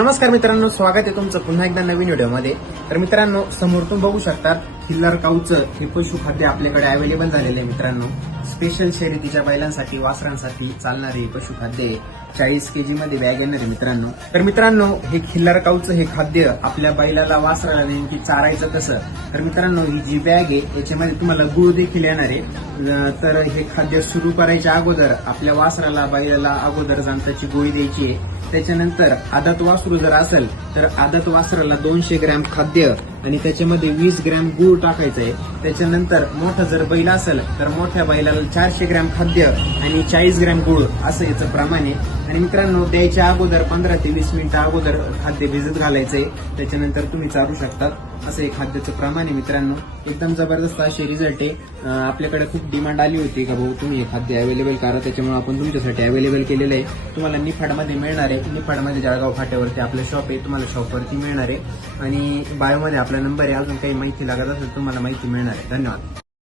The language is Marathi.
नमस्कार मित्रांनो, स्वागत आहे तुमचं पुन्हा एकदा नवीन व्हिडिओमध्ये. तर मित्रांनो, समोर तुम्ही बघू शकता खिल्लार काऊचं हे पशुखाद्य आपल्याकडे अवेलेबल झालेलं आहे. मित्रांनो, स्पेशल शर्यतीच्या बैलांसाठी वासरांसाठी चालणारे पशुखाद्य 40 kg मध्ये बॅग येणार आहे मित्रांनो. तर मित्रांनो, हे खिल्लार काऊचं हे खाद्य आपल्या बैलाला वासराला नेमकी चारायचं कसं, तर मित्रांनो ही जी बॅग आहे याच्यामध्ये तुम्हाला गुळ देखील येणार आहे. तर हे खाद्य सुरू करायच्या अगोदर आपल्या वासराला बैलाला अगोदर जाणताची गोळी द्यायची आहे. त्याच्यानंतर आदत वासरू जर असेल तर आदत वासराला 200 ग्रॅम खाद्य आणि त्याच्यामध्ये 20 ग्रॅम गूळ टाकायचं आहे. त्याच्यानंतर मोठा जर बैल असेल तर मोठ्या बैलाला 400 ग्रॅम खाद्य आणि 40 ग्रॅम गूळ असं याचं प्रमाण आहे. आणि मित्रांनो, द्यायच्या अगोदर 15 ते 20 मिनिटं अगोदर खाद्य भिजत घालायचंय. त्याच्यानंतर तुम्ही चारू शकतात. असं हे खाद्याचं प्रमाण आहे मित्रांनो. एकदम जबरदस्त असे रिझल्ट आहे. आपल्याकडे खूप डिमांड आली होती का भाऊ तुम्ही हे खाद्य अवेलेबल करा, त्याच्यामुळे आपण तुमच्यासाठी अवेलेबल केलेलं आहे. तुम्हाला निफाडमध्ये मिळणार आहे. निफाडमध्ये जळगाव फाट्यावरती आपलं शॉप आहे, तुम्हाला शॉपवरती मिळणार आहे. आणि बायोमध्ये आपला नंबर आहे. अजून काही माहिती लागत असेल तुम्हाला माहिती मिळणार आहे. धन्यवाद.